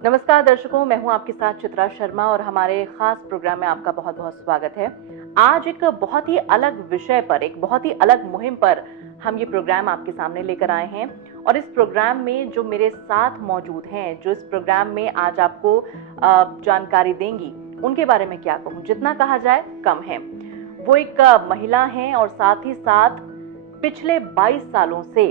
नमस्कार दर्शकों, मैं हूं आपके साथ चित्रा शर्मा और हमारे खास प्रोग्राम में आपका बहुत बहुत स्वागत है। आज एक बहुत ही अलग विषय पर, एक बहुत ही अलग मुहिम पर हम ये प्रोग्राम आपके सामने लेकर आए हैं। और इस प्रोग्राम में जो मेरे साथ मौजूद हैं, जो इस प्रोग्राम में आज आपको जानकारी देंगी, उनके बारे में क्या कहूँ, जितना कहा जाए कम है। वो एक महिला हैं और साथ ही साथ पिछले 22 सालों से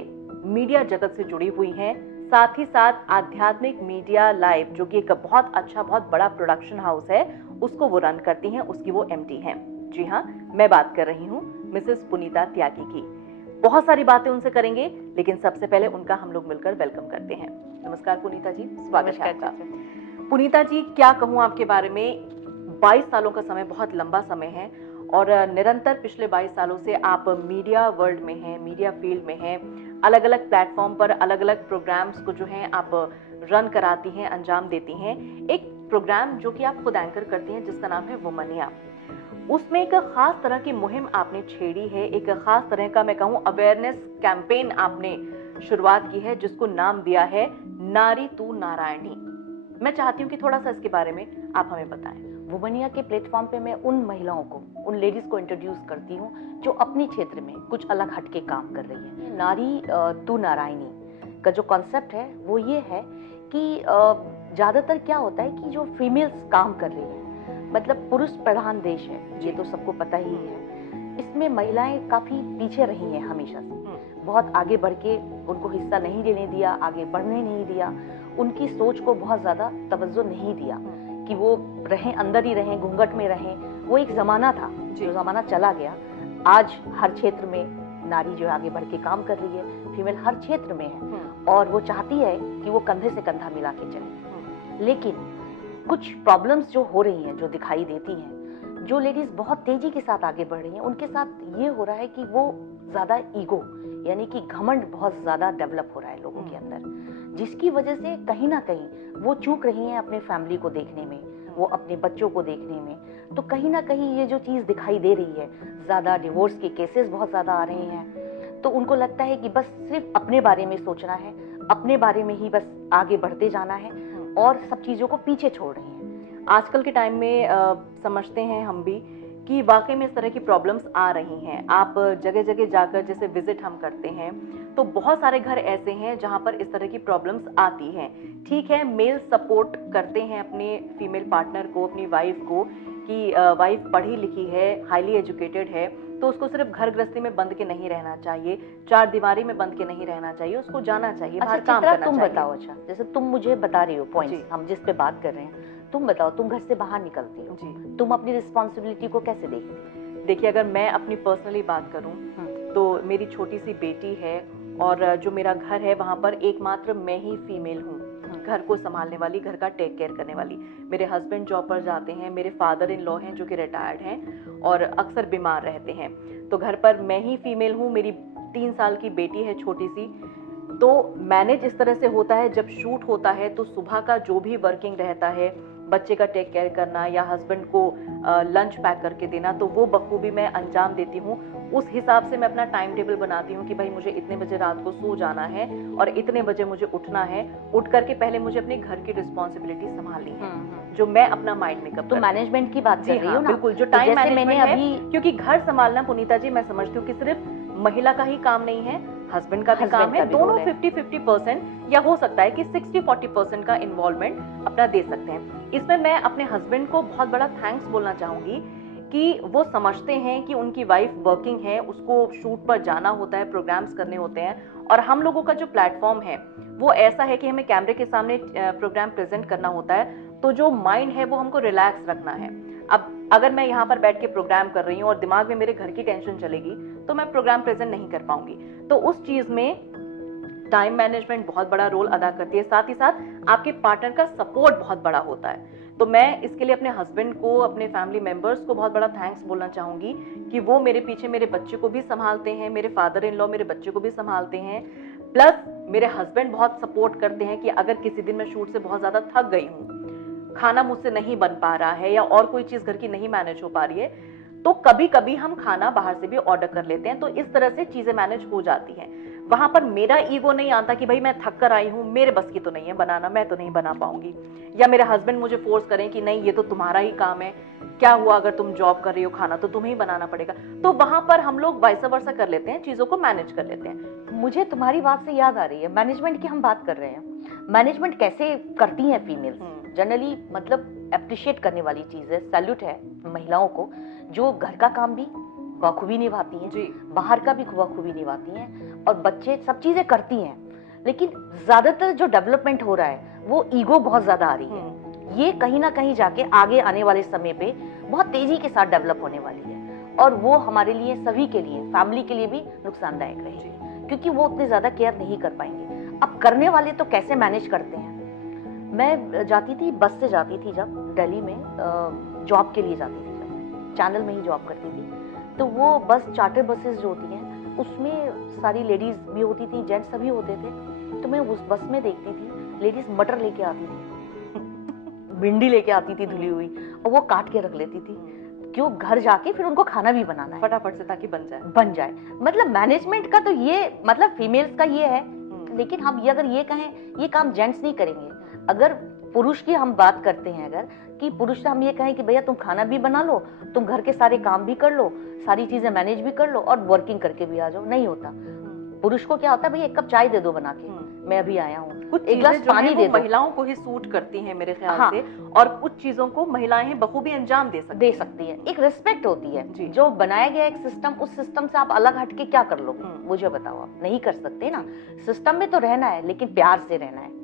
मीडिया जगत से जुड़ी हुई हैं। साथ ही साथ आध्यात्मिक मीडिया लाइव, जो कि एक बहुत अच्छा, बहुत बड़ा प्रोडक्शन हाउस है, उसको वो रन करती हैं, उसकी वो एमडी हैं। जी हाँ, मैं बात कर रही हूँ मिसेस पुनीता त्यागी की। बहुत सारी बातें उनसे करेंगे, लेकिन सबसे पहले उनका हम लोग मिलकर वेलकम करते हैं। नमस्कार पुनीता जी, स्वागत है आपका। पुनीता जी, क्या कहूँ आपके बारे में। 22 सालों का समय बहुत लंबा समय है और निरंतर पिछले 22 सालों से आप मीडिया वर्ल्ड में हैं, मीडिया फील्ड में हैं। अलग अलग प्लेटफॉर्म पर अलग अलग प्रोग्राम्स को जो है आप रन कराती हैं, अंजाम देती हैं। एक प्रोग्राम जो कि आप खुद एंकर करती हैं, जिसका नाम है वुमनिया। उसमें एक खास तरह की मुहिम आपने छेड़ी है, एक खास तरह का मैं कहूँ अवेयरनेस कैंपेन आपने शुरुआत की है, जिसको नाम दिया है नारी तू नारायणी। मैं चाहती हूँ कि थोड़ा सा इसके बारे में आप हमें बताएं। वुमनिया के प्लेटफॉर्म पे मैं उन महिलाओं को, उन लेडीज को इंट्रोड्यूस करती हूँ जो अपने क्षेत्र में कुछ अलग हटके काम कर रही है। नारी तू नारायणी का जो कॉन्सेप्ट है वो ये है कि ज़्यादातर क्या होता है कि जो फीमेल्स काम कर रही हैं, मतलब पुरुष प्रधान देश है, ये तो सबको पता ही है। इसमें महिलाएं काफ़ी पीछे रही हैं हमेशा से, बहुत आगे बढ़ के उनको हिस्सा नहीं लेने दिया, आगे बढ़ने नहीं दिया, उनकी सोच को बहुत ज़्यादा तवज्जो नहीं दिया कि वो रहें, अंदर ही रहें, घूंघट में रहें। वो एक ज़माना था, जो ज़माना चला गया। आज हर क्षेत्र में नारी जो आगे बढ़ के काम कर रही है, फीमेल हर क्षेत्र में है और वो चाहती है कि वो कंधे से कंधा मिला के चले। लेकिन कुछ प्रॉब्लम्स जो हो रही हैं, जो दिखाई देती हैं, जो लेडीज़ बहुत तेज़ी के साथ आगे बढ़ रही हैं, उनके साथ ये हो रहा है कि वो ज़्यादा ईगो, यानी कि घमंड बहुत ज़्यादा डेवलप हो रहा है लोगों के अंदर, जिसकी वजह से कहीं ना कहीं वो चूक रही हैं अपने फैमिली को देखने में, वो अपने बच्चों को देखने में। तो कहीं ना कहीं ये जो चीज़ दिखाई दे रही है, ज़्यादा डिवोर्स के केसेस बहुत ज़्यादा आ रहे हैं। तो उनको लगता है कि बस सिर्फ अपने बारे में सोचना है, अपने बारे में ही बस आगे बढ़ते जाना है और सब चीज़ों को पीछे छोड़ रही हैं। आजकल के टाइम में समझते हैं हम भी कि वाकई में इस तरह की प्रॉब्लम्स आ रही हैं। आप जगह जगह जाकर जैसे विजिट हम करते हैं, तो बहुत सारे घर ऐसे हैं जहां पर इस तरह की प्रॉब्लम्स आती हैं। ठीक है, मेल सपोर्ट करते हैं अपने फीमेल पार्टनर को, अपनी वाइफ को, कि वाइफ पढ़ी लिखी है, हाईली एजुकेटेड है, तो उसको सिर्फ घर गृहस्थी में बंद के नहीं रहना चाहिए, चार दीवारी में बंद के नहीं रहना चाहिए, उसको जाना चाहिए, बाहर काम करना चाहिए। तुम बताओ, अच्छा जैसे तुम मुझे बता रही हो पॉइंट्स, हम जिस पे बात कर रहे हैं, तुम बताओ, तुम घर से बाहर निकलती हो जी, तुम अपनी रिस्पॉन्सिबिलिटी को कैसे देखती हो? देखिए, अगर मैं अपनी पर्सनली बात करूं तो मेरी छोटी सी बेटी है और जो मेरा घर है वहां पर एकमात्र मैं ही फीमेल हूँ, घर को संभालने वाली, घर का टेक केयर करने वाली। मेरे हस्बैंड जॉब पर जाते हैं, मेरे फादर इन लॉ हैं जो कि रिटायर्ड हैं और अक्सर बीमार रहते हैं, तो घर पर मैं ही फीमेल हूँ। मेरी 3 साल की बेटी है, छोटी सी। तो मैनेज इस तरह से होता है, जब शूट होता है तो सुबह का जो भी वर्किंग रहता है, बच्चे का टेक केयर करना या हस्बैंड को लंच पैक करके देना, तो वो बखूबी मैं अंजाम देती हूँ। उस हिसाब से मैं अपना टाइम टेबल बनाती हूँ कि भाई मुझे इतने बजे रात को सो जाना है और इतने बजे मुझे उठना है। उठ करके पहले मुझे अपने घर की रिस्पॉन्सिबिलिटी संभालनी है, जो मैं अपना माइंड मेकअप। तो मैनेजमेंट की बात कर रही हो ना? बिल्कुल, जो टाइम मैनेजमेंट है, क्योंकि घर संभालना पुनीता जी, मैं समझती हूँ कि सिर्फ महिला का ही काम नहीं है, हस्बैंड का भी काम है। दोनों 50-50% या हो सकता है कि 60-40% का इन्वॉल्वमेंट अपना दे सकते हैं। इसमें मैं अपने हस्बैंड को बहुत बड़ा थैंक्स बोलना चाहूंगी कि वो समझते हैं कि उनकी वाइफ वर्किंग है, उसको शूट पर जाना होता है, प्रोग्राम्स करने होते हैं, और हम लोगों का जो प्लेटफॉर्म है वो ऐसा है कि हमें कैमरे के सामने प्रोग्राम प्रेजेंट करना होता है, तो जो माइंड है वो हमको रिलैक्स रखना है। अब अगर मैं यहाँ पर बैठ के प्रोग्राम कर रही हूँ और दिमाग में मेरे घर की टेंशन चलेगी, तो मैं प्रोग्राम प्रेजेंट नहीं कर पाऊंगी। तो उस चीज में टाइम मैनेजमेंट बहुत बड़ा रोल अदा करती है। साथ ही साथ आपके पार्टनर का सपोर्ट बहुत बड़ा होता है। तो मैं इसके लिए अपने हस्बैंड को, अपने फैमिली मेंबर्स को बहुत बड़ा थैंक्स बोलना चाहूंगी कि वो मेरे पीछे मेरे बच्चे को भी संभालते हैं, मेरे फादर इन लॉ मेरे बच्चे को भी संभालते हैं, प्लस मेरे हस्बैंड बहुत सपोर्ट करते हैं कि अगर किसी दिन मैं शूट से बहुत ज्यादा थक गई हूँ, खाना मुझसे नहीं बन पा रहा है या और कोई चीज घर की नहीं मैनेज हो पा रही है, तो कभी कभी हम खाना बाहर से भी ऑर्डर कर लेते हैं। तो इस तरह से चीजें मैनेज हो जाती हैं। वहां पर मेरा ईगो नहीं आता कि भाई मैं थक कर आई हूँ, मेरे बस की तो नहीं है बनाना, मैं तो नहीं बना पाऊंगी, या मेरे हस्बैंड मुझे फोर्स करें कि नहीं ये तो तुम्हारा ही काम है, क्या हुआ अगर तुम जॉब कर रही हो, खाना तो तुम्हें ही बनाना पड़ेगा। तो वहां पर हम लोग वाइस वर्सा कर लेते हैं, चीजों को मैनेज कर लेते हैं। मुझे तुम्हारी बात से याद आ रही है, मैनेजमेंट की हम बात कर रहे हैं, मैनेजमेंट कैसे करती हैं फीमेल्स जनरली, मतलब अप्रिशिएट करने वाली चीज है, सैल्यूट है महिलाओं को जो घर का काम भी बखूबी निभाती हैं जी, बाहर का भी बखूबी निभाती हैं और बच्चे सब चीजें करती हैं। लेकिन ज्यादातर जो डेवलपमेंट हो रहा है वो ईगो बहुत ज्यादा आ रही है, ये कहीं ना कहीं जाके आगे आने वाले समय पे बहुत तेजी के साथ डेवलप होने वाली है और वो हमारे लिए सभी के लिए, फैमिली के लिए भी नुकसानदायक रहेगी क्योंकि वो उतने ज्यादा केयर नहीं कर पाएंगे। अब करने वाले तो कैसे मैनेज करते हैं। मैं जाती थी, बस से जाती थी जब दिल्ली में जॉब के लिए जाती थी, जब चैनल में ही जॉब करती थी, तो वो बस चार्टर बसेस जो होती हैं उसमें सारी लेडीज भी होती थी, जेंट्स सभी होते थे। तो मैं उस बस में देखती थी लेडीज मटर लेके आती थी भिंडी लेके आती थी धुली हुई और वो काट के रख लेती थी, क्यों घर जाके फिर उनको खाना भी बनाना है फटाफट से ताकि बन जाए। मतलब मैनेजमेंट का तो ये मतलब फीमेल्स का ये है। लेकिन हम ये अगर ये कहें ये काम जेंट्स नहीं करेंगे, अगर पुरुष की हम बात करते हैं, अगर कि पुरुष से हम ये कहें कि भैया तुम खाना भी बना लो, तुम घर के सारे काम भी कर लो, सारी चीजें मैनेज भी कर लो और वर्किंग करके भी आ जाओ, नहीं होता। पुरुष को क्या होता है, भैया एक कप चाय दे दो बना के, मैं अभी आया हूँ, एक गिलास पानी दे दो। महिलाओं को ही सूट करती हैं मेरे ख्याल से, और कुछ चीजों को महिलाएं बखूबी अंजाम दे सकती है। एक रिस्पेक्ट होती है जो बनाया गया एक सिस्टम, उस सिस्टम से आप अलग हटके क्या कर लो, मुझे बताओ। आप नहीं कर सकते ना, सिस्टम में तो रहना है लेकिन प्यार से रहना है,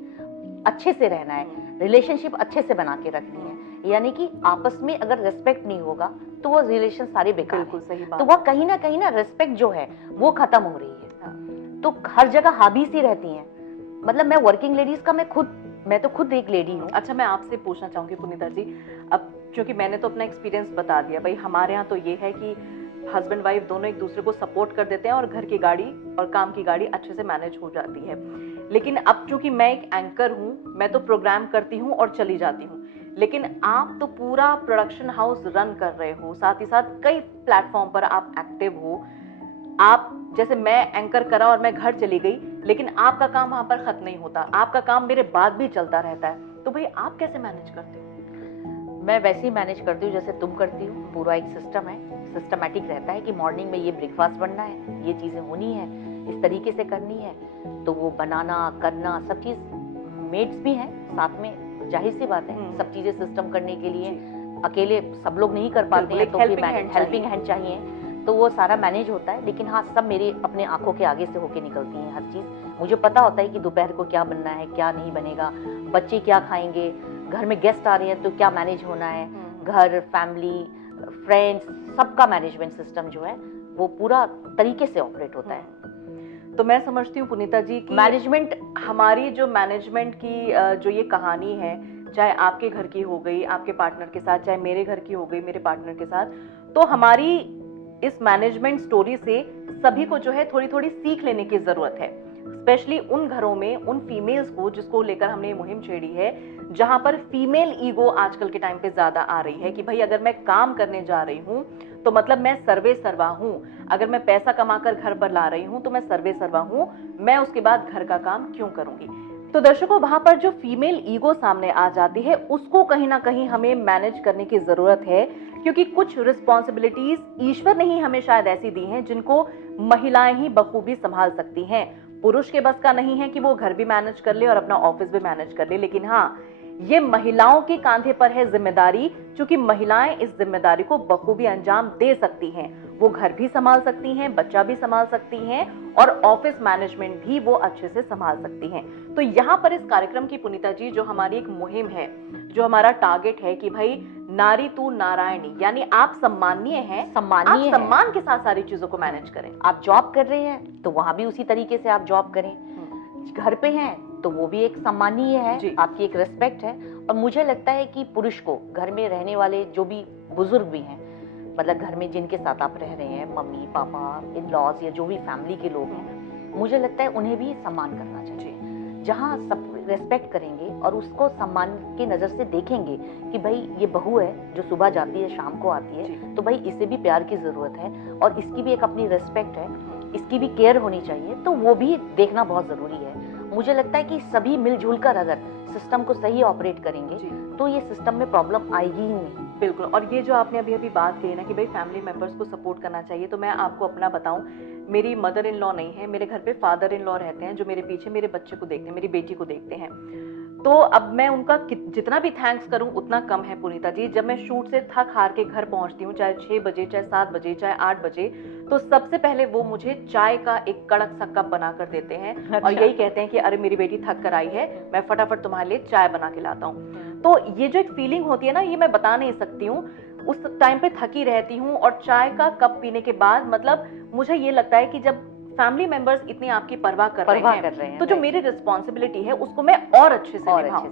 अच्छे से रहना है, रिलेशनशिप अच्छे से बना के रखनी है। यानी कि आपस में अगर रिस्पेक्ट नहीं होगा तो वो रिलेशन सारे बेकार हैं। सही बात। तो वो कहीं ना रिस्पेक्ट जो है वो खत्म हो रही है। तो हर जगह हाबीज ही रहती हैं। मतलब मैं वर्किंग लेडीज का मैं तो खुद एक लेडी हूँ। अच्छा, मैं आपसे पूछना चाहूंगी पुनीता जी, अब क्योंकि मैंने तो अपना एक्सपीरियंस बता दिया, भाई हमारे यहाँ तो ये है कि हस्बैंड वाइफ दोनों एक दूसरे को सपोर्ट कर देते हैं और घर की गाड़ी और काम की गाड़ी अच्छे से मैनेज हो जाती है। लेकिन अब चूंकि मैं एक एंकर हूँ, मैं तो प्रोग्राम करती हूँ और चली जाती हूँ, लेकिन आप तो पूरा प्रोडक्शन हाउस रन कर रहे हो, साथ ही साथ कई प्लेटफॉर्म पर आप एक्टिव हो। आप जैसे मैं एंकर करा और मैं घर चली गई, लेकिन आपका काम वहां पर खत्म नहीं होता, आपका काम मेरे बाद भी चलता रहता है, तो भाई आप कैसे मैनेज करते हो? मैं वैसे ही मैनेज करती हूँ जैसे तुम करती हो। पूरा एक सिस्टम है, सिस्टमैटिक रहता है कि मॉर्निंग में ये ब्रेकफास्ट बनना है, ये चीजें होनी है, इस तरीके से करनी है, तो वो बनाना करना सब चीज, मेड्स भी हैं साथ में, जाहिर सी बात है सब चीजें सिस्टम करने के लिए अकेले सब लोग नहीं कर पाते हैं, तो हेल्पिंग हैंड चाहिए, तो वो सारा मैनेज होता है। लेकिन हाँ, सब मेरे अपने आंखों के आगे से होके निकलती हैं हर चीज। मुझे पता होता है कि दोपहर को क्या बनना है, क्या नहीं बनेगा, बच्चे क्या खाएंगे, घर में गेस्ट आ रहे हैं तो क्या मैनेज होना है, घर, फैमिली, फ्रेंड्स, सबका मैनेजमेंट सिस्टम जो है वो पूरा तरीके से ऑपरेट होता है। तो मैं समझती हूँ पुनीता जी कि मैनेजमेंट, हमारी जो मैनेजमेंट की जो ये कहानी है, चाहे आपके घर की हो गई आपके पार्टनर के साथ, चाहे मेरे घर की हो गई मेरे पार्टनर के साथ, तो हमारी इस मैनेजमेंट स्टोरी से सभी को जो है थोड़ी थोड़ी सीख लेने की जरूरत है। स्पेशली उन घरों में उन फीमेल्स को जिसको लेकर हमने ये मुहिम छेड़ी है, जहां पर फीमेल ईगो आजकल के टाइम पे ज्यादा आ रही है कि भाई अगर मैं काम करने जा रही हूँ तो मतलब मैं सर्वे सर्वा हूँ, अगर मैं पैसा कमाकर घर पर ला रही हूँ तो मैं सर्वे सर्वा हूँ, मैं उसके बाद घर का काम क्यों करूंगी। तो दर्शकों, वहां पर जो फीमेल ईगो सामने आ जाती है उसको कहीं ना कहीं हमें मैनेज करने की जरूरत है, क्योंकि कुछ रिस्पॉन्सिबिलिटीज ईश्वर ने ही हमें शायद ऐसी दी हैं जिनको महिलाएं ही बखूबी संभाल सकती हैं। पुरुष के बस का नहीं है कि वो घर भी मैनेज कर ले और अपना ऑफिस भी मैनेज कर ले, लेकिन हाँ, ये महिलाओं के कांधे पर है जिम्मेदारी, क्योंकि महिलाएं इस जिम्मेदारी को बखूबी अंजाम दे सकती हैं। वो घर भी संभाल सकती हैं, बच्चा भी संभाल सकती हैं और ऑफिस मैनेजमेंट भी वो अच्छे से संभाल सकती हैं। तो यहाँ पर इस कार्यक्रम की पुनीता जी जो हमारी एक मुहिम है, जो हमारा टारगेट है कि भाई नारी तू नारायणी, यानी आप सम्मानीय हैं, सम्मान के साथ सारी चीजों को मैनेज करें। आप जॉब कर रहे हैं तो वहां भी उसी तरीके से आप जॉब करें, घर पे हैं तो वो भी एक सम्मानीय है, आपकी एक रिस्पेक्ट है। और मुझे लगता है कि पुरुष को घर में रहने वाले जो भी बुजुर्ग भी हैं, मतलब घर में जिनके साथ आप रह रहे हैं, मम्मी पापा, इन लॉज या जो भी फैमिली के लोग हैं, मुझे लगता है उन्हें भी सम्मान करना चाहिए। जहाँ सब रेस्पेक्ट करेंगे और उसको सम्मान की नजर से देखेंगे कि भाई ये बहू है जो सुबह जाती है शाम को आती है, तो भाई इसे भी प्यार की जरूरत है और इसकी भी एक अपनी रेस्पेक्ट है, इसकी भी केयर होनी चाहिए, तो वो भी देखना बहुत ज़रूरी है। मुझे लगता है कि सभी मिलजुल कर अगर सिस्टम को सही ऑपरेट करेंगे जी। तो ये सिस्टम में प्रॉब्लम आएगी ही नहीं। बिल्कुल। और ये जो आपने अभी अभी बात कही ना कि भाई फैमिली मेंबर्स को सपोर्ट करना चाहिए, तो मैं आपको अपना बताऊं, मेरी मदर इन लॉ नहीं है, मेरे घर पे फादर इन लॉ रहते हैं जो मेरे पीछे मेरे बच्चे को देखते हैं, मेरी बेटी को देखते हैं। तो अब मैं उनका जितना भी थैंक्स करूं उतना कम है पुनीता जी। जब मैं शूट से थक हार के घर पहुंचती हूँ, चाहे 6 बजे, चाहे 7 बजे, चाहे 8 बजे, तो सबसे पहले वो मुझे चाय का एक कड़क सा कप बना कर देते हैं। और यही कहते हैं कि अरे मेरी बेटी थक कर आई है, मैं फटाफट तुम्हारे लिए चाय बना के लाता हूँ। तो ये जो एक फीलिंग होती है ना, ये मैं बता नहीं सकती हूँ। उस टाइम पे थकी रहती हूँ और चाय का कप पीने के बाद मतलब मुझे ये लगता है कि जब फैमिली मेंबर्स इतनी आपकी परवाह कर रहे हैं, तो जो मेरी रिस्पॉन्सिबिलिटी है उसको मैं और अच्छे से निभाऊं,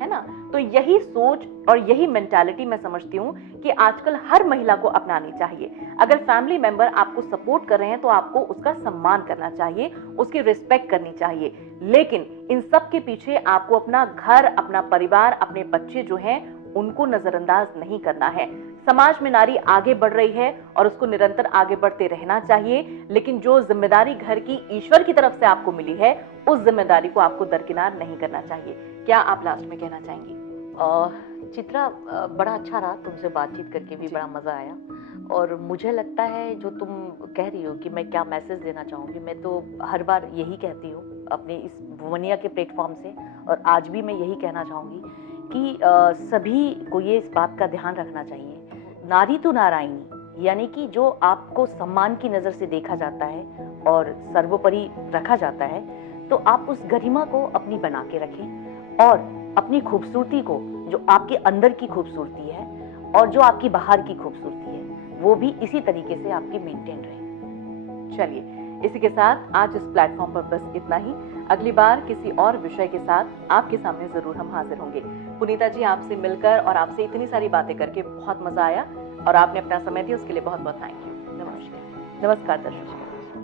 है ना। तो यही सोच और यही मेंटालिटी मैं समझती हूँ कि आजकल हर महिला को अपनानी चाहिए। अगर फैमिली मेंबर आपको सपोर्ट कर रहे हैं तो आपको उसका सम्मान करना चाहिए, उसकी रिस्पेक्ट करनी चाहिए। लेकिन इन सब के पीछे आपको अपना घर, अपना परिवार, अपने बच्चे जो हैं उनको नजरअंदाज नहीं करना है। समाज में नारी आगे बढ़ रही है और उसको निरंतर आगे बढ़ते रहना चाहिए, लेकिन जो जिम्मेदारी घर की ईश्वर की तरफ से आपको मिली है उस जिम्मेदारी को आपको दरकिनार नहीं करना चाहिए। क्या आप लास्ट में कहना चाहेंगी? चित्रा, बड़ा अच्छा रहा तुमसे बातचीत करके, भी बड़ा मजा आया। और मुझे लगता है जो तुम कह रही हो कि मैं क्या मैसेज देना चाहूँगी, मैं तो हर बार यही कहती हूँ अपने इस भुवनिया के प्लेटफॉर्म से, और आज भी मैं यही कहना चाहूँगी कि सभी को ये इस बात का ध्यान रखना चाहिए, नारी तो नारायणी, यानी कि जो आपको सम्मान की नज़र से देखा जाता है और सर्वोपरि रखा जाता है, तो आप उस गरिमा को अपनी बना के रखें और अपनी खूबसूरती को, जो आपके अंदर की खूबसूरती है और जो आपकी बाहर की खूबसूरती है, वो भी इसी तरीके से आपकी मेंटेन रहे। चलिए, इसी के साथ आज इस प्लेटफॉर्म पर बस इतना ही। अगली बार किसी और विषय के साथ आपके सामने जरूर हम हाजिर होंगे। पुनीता जी, आपसे मिलकर और आपसे इतनी सारी बातें करके बहुत मजा आया और आपने अपना समय दिया उसके लिए बहुत बहुत थैंक यू। नमस्कार। नमस्कार दर्शकों।